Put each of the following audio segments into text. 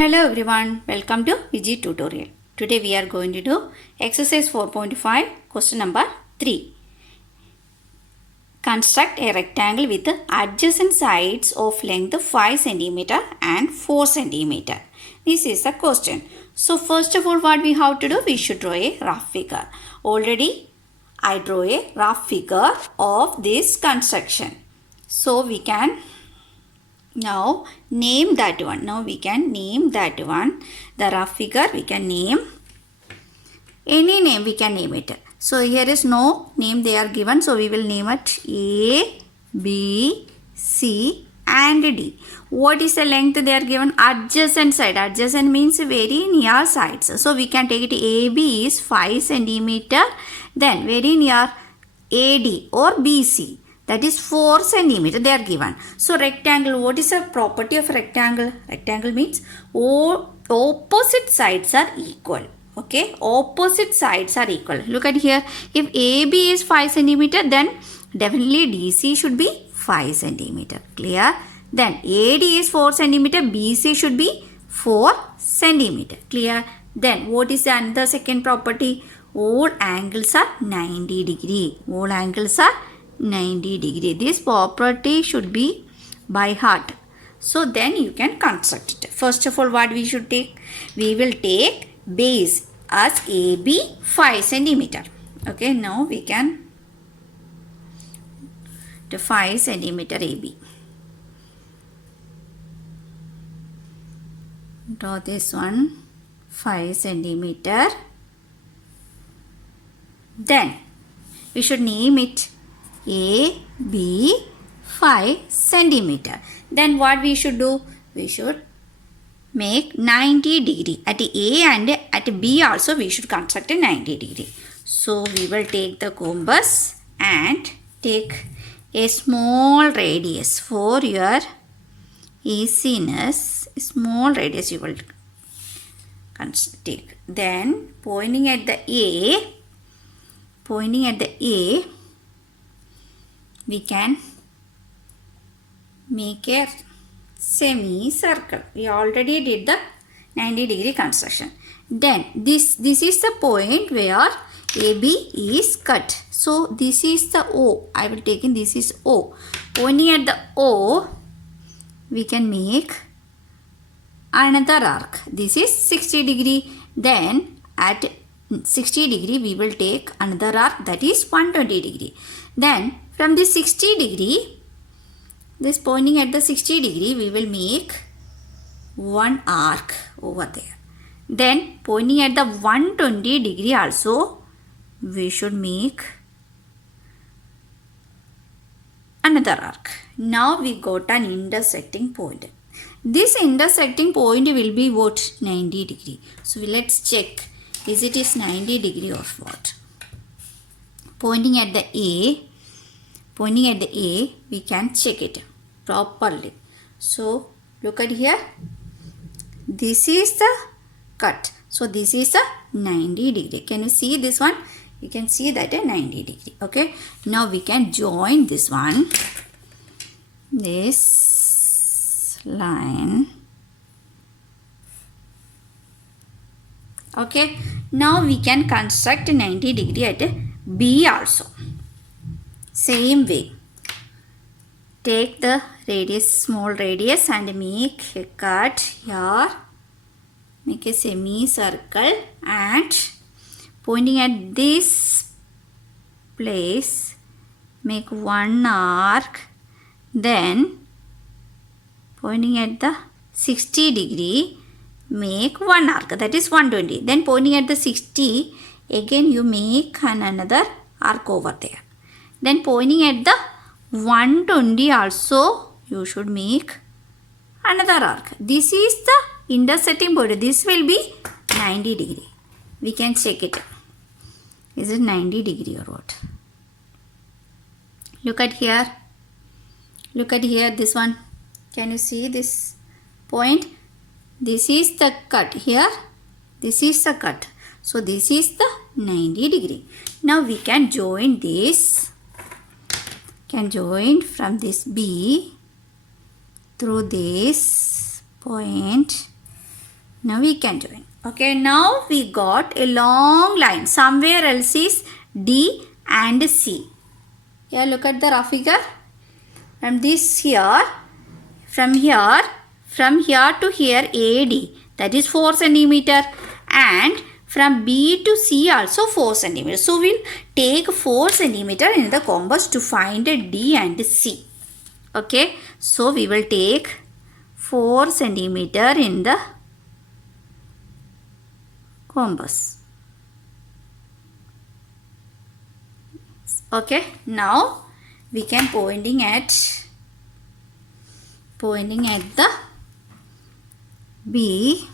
Hello everyone, welcome to Vijay tutorial. Today we are going to do exercise 4.5 question number 3. Construct a rectangle with adjacent sides of length 5 cm and 4 cm. This is the question. So first of all what we have to do, we should draw a rough figure. Already I draw a rough figure of this construction. So we can now name that one. Now we can name that one. The rough figure we can name. Any name we can name it. So here is no name they are given. So we will name it A, B, C and D. What is the length they are given? Adjacent side. Adjacent means very near sides. So we can take it AB is 5 cm. Then very near AD or BC. That is 4 cm they are given. So rectangle, what is the property of rectangle? Rectangle means all opposite sides are equal. Okay, opposite sides are equal. Look at here. If AB is 5 cm, then definitely DC should be 5 cm. Clear? Then AD is 4 cm, BC should be 4 cm. Clear? Then what is the another second property? All angles are 90 degree. All angles are 90 degree. This property should be by heart. So then you can construct it. First of all what we should take? We will take base as AB 5 cm. Okay, now we can to 5 cm AB. Draw this one 5 cm. Then we should name it A, B, 5 cm. Then what we should do? We should make 90 degree. At A and at B also we should construct a 90 degree. So we will take the compass and take a small radius for your easiness. Small radius you will take. Then pointing at the A, we can make a semicircle. We already did the 90 degree construction. Then this is the point where AB is cut. So this is the O. I will take in this is O. Pointing at the O, we can make another arc. This is 60 degree. Then at 60 degree we will take another arc, that is 120 degree. Then from the 60 degree, this pointing at the 60 degree, we will make one arc over there. Then pointing at the 120 degree also, we should make another arc. Now we got an intersecting point. This intersecting point will be what? 90 degree. So let's check. Is it is 90 degree or what? Pointing at the A, we can check it properly. So look at here. This is the cut. So this is a 90 degree. Can you see this one? You can see that a 90 degree. Okay. Now we can join this one. This line. Okay. Now we can construct 90 degree at B also. Same way. Take the radius, small radius and make a cut here. Make a semicircle and pointing at this place, make one arc. Then pointing at the 60 degree, make one arc, that is 120. Then pointing at the 60, again you make another arc over there. Then pointing at the 120 also you should make another arc. This is the intersecting point. This will be 90 degree. We can check it. Is it 90 degree or what? Look at here. Look at here, this one. Can you see this point? This is the cut here. This is the cut. So this is the 90 degree. Now we can join this. Can join from this B through this point Now we can join. Okay, now we got a long line. Somewhere else is D and C. Here look at the rough figure. From this here, from here to here AD, that is 4 centimeter, and from B to C also 4 centimeter. So we'll take 4 centimeter in the compass to find D and C. Okay, so we will take 4 centimeter in the compass. Okay, now we can pointing at the B,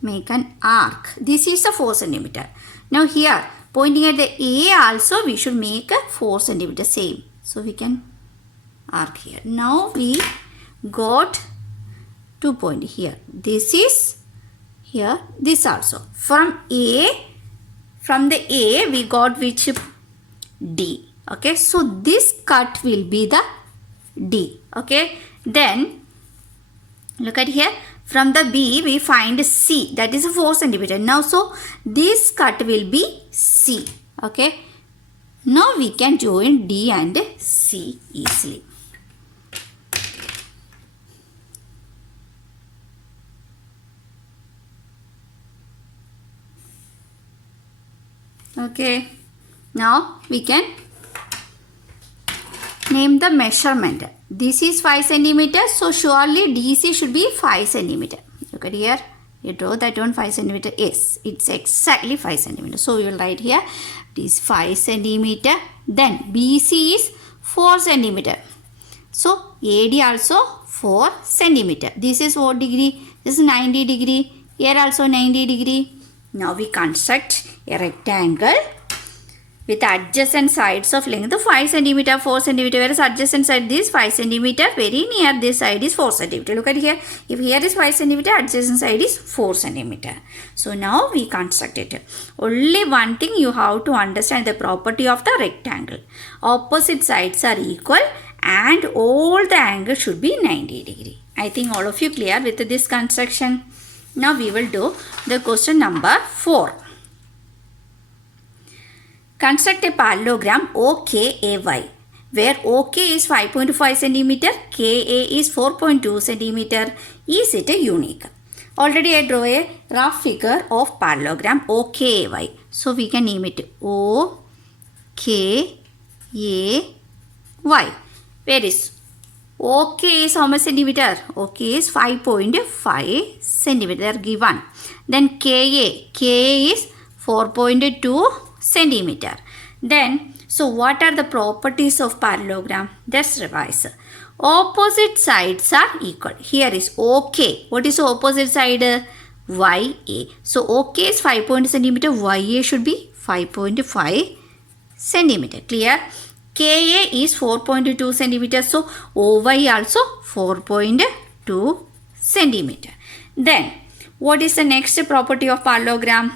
make an arc. This is a 4 centimeter. Now here pointing at the A also we should make a 4 centimeter same. So we can arc here. Now we got 2 point here. This is here, this also. From the A we got which? D. Okay, so this cut will be the D. Okay, then look at here. From the B we find C, that is a 4 centimeter. Now so this cut will be C. Okay, now we can join D and C easily. Okay, now we can name the measurement. This is 5 centimeter, so surely DC should be 5 centimeter. Look at here, you draw that one 5 centimeter. Yes, it's exactly 5 centimeter. So we will write here it is 5 centimeter. Then BC is 4 centimeter. So AD also 4 centimeter. This is what degree? This is 90 degree. Here also 90 degree. Now we construct a rectangle with adjacent sides of length 5 centimeter, 4 centimeter, whereas adjacent side this 5 centimeter, very near this side is 4 centimeter. Look at here. If here is 5 centimeter, adjacent side is 4 centimeter. So now we construct it. Only one thing you have to understand, the property of the rectangle. Opposite sides are equal and all the angles should be 90 degree. I think all of you clear with this construction. Now we will do the question number 4. Construct a parallelogram OKAY, where OK is 5.5 cm, KA is 4.2 cm. Is it a unique? Already I draw a rough figure of parallelogram OKAY. So we can name it OKAY. Where is OK is how much centimeter? OK is 5.5 centimeter given. Then KA is 4.2 centimeter. Then, so what are the properties of parallelogram? Let's revise. Opposite sides are equal. Here is OK. What is the opposite side? YA. So OK is 5 centimeter. YA should be 5.5 centimeter. Clear? KA is 4.2 centimeter. So OY also 4.2 centimeter. Then what is the next property of parallelogram?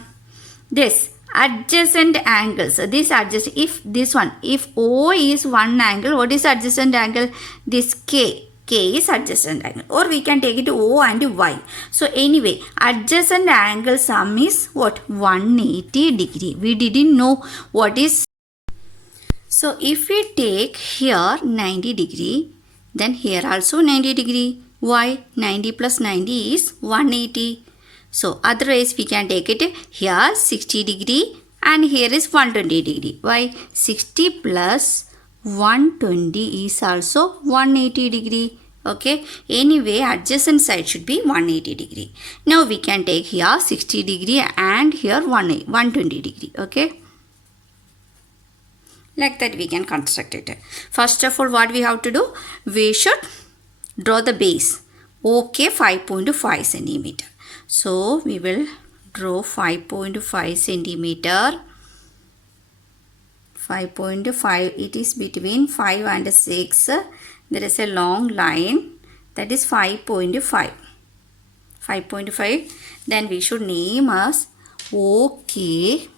This adjacent angles. This adjacent, if O is one angle, what is adjacent angle? This K is adjacent angle, or we can take it O and Y. So anyway, adjacent angle sum is what? 180 degree. We didn't know what is. So if we take here 90 degree, then here also 90 degree. Why? 90 plus 90 is 180. So otherwise we can take it here 60 degree and here is 120 degree. Why? 60 plus 120 is also 180 degree. Okay. Anyway, adjacent side should be 180 degree. Now we can take here 60 degree and here 120 degree. Okay. Like that we can construct it. First of all, what we have to do? We should draw the base. OK, 5.5 centimeter. So we will draw 5.5 centimeter. 5.5, it is between 5 and 6. There is a long line, that is 5.5. 5.5. Then we should name as OK,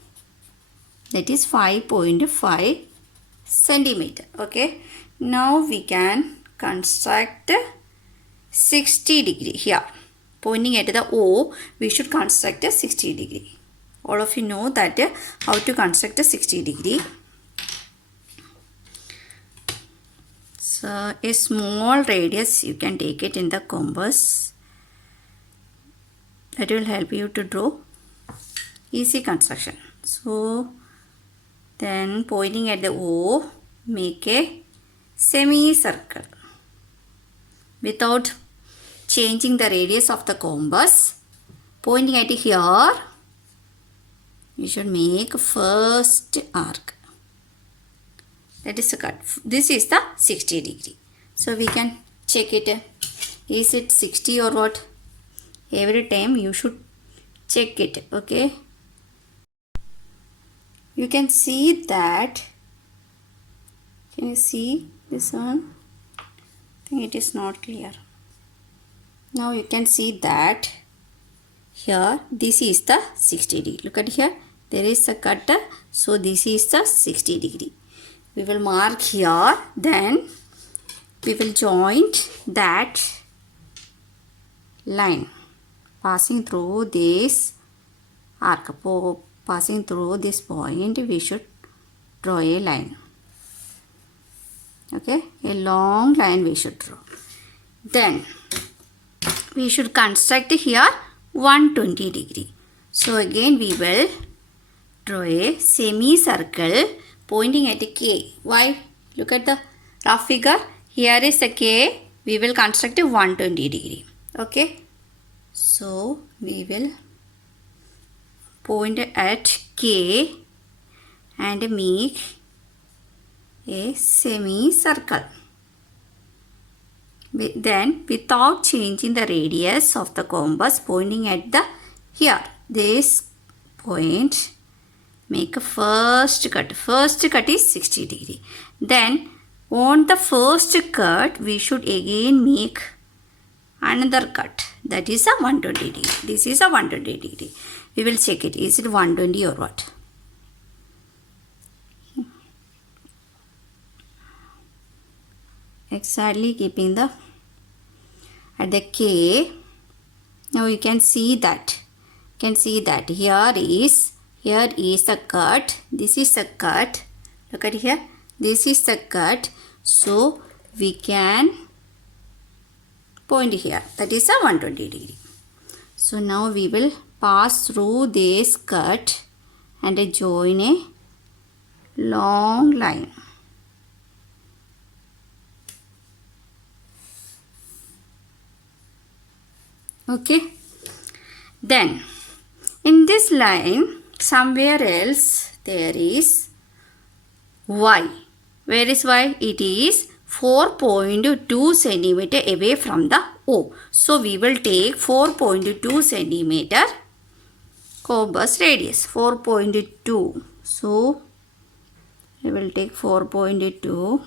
that is 5.5 centimeter. Okay. Now we can construct 60 degree here. pointing at the O, we should construct a 60 degree. All of you know that how to construct a 60 degree. So a small radius you can take it in the compass. That will help you to draw easy construction. So then pointing at the O, make a semicircle without changing the radius of the compass. Pointing at here, you should make first arc. That is the cut. This is the 60 degree. So we can check it. Is it 60 or what? Every time you should check it. Okay. You can see that. Can you see this one? I think it is not clear. Now you can see that here this is the 60 degree. Look at here. There is a cut. So this is the 60 degree. We will mark here. Then we will join that line passing through this arc. Passing through this point, we should draw a line. Okay, a long line we should draw. Then we should construct here 120 degree. So again we will draw a semicircle pointing at a K. Why? Look at the rough figure. Here is a K. We will construct a 120 degree. Okay. So we will point at K and make a semicircle. Then without changing the radius of the compass, pointing at the here, this point, make a first cut. First cut is 60 degree. Then on the first cut, we should again make another cut. That is a 120 degree. This is a 120 degree. We will check it. Is it 120 or what? Exactly keeping the at the K. Now you can see that. Here is a cut. This is a cut. Look at here. This is the cut. So we can point here. That is a 120 degree. So now we will pass through this cut and join a long line. Okay. Then in this line somewhere else there is Y. Where is Y? It is 4.2 centimeter away from the O. So we will take 4.2 centimeter compass radius. 4.2. So we will take 4.2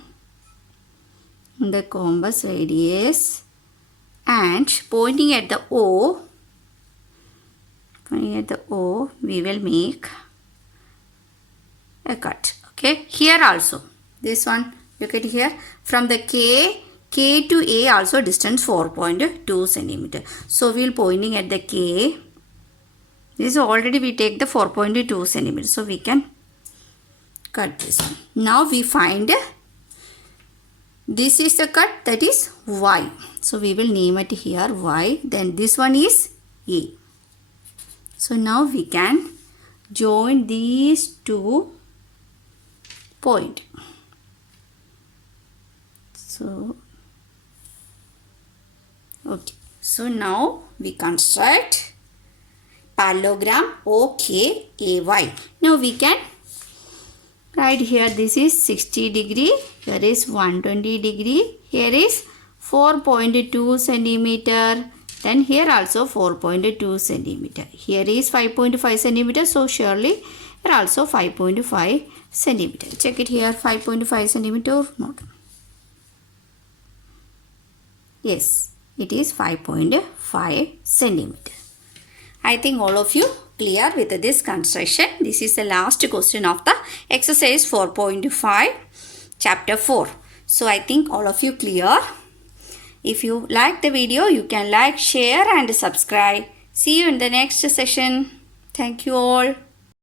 the compass radius and pointing at the O. We will make a cut. Okay. Here also. This one. Look at here. From the K to A also distance 4.2 centimeter. So we will pointing at the K. This already we take the 4.2 centimeter. So we can cut this one. Now we find this is the cut, that is Y. So we will name it here Y. Then this one is A. So now we can join these two points. So, okay. So now we construct parallelogram OKAY. Now we can write here, this is 60 degree, here is 120 degree, here is 4.2 centimeter, then here also 4.2 centimeter. Here is 5.5 centimeter, so surely here also 5.5 centimeter. Check it here, 5.5 centimeter or not. Yes, it is 5.5 centimeter. I think all of you clear with this construction. This is the last question of the exercise 4.5 chapter 4. So I think all of you clear. If you like the video, you can like, share and subscribe. See you in the next session. Thank you all.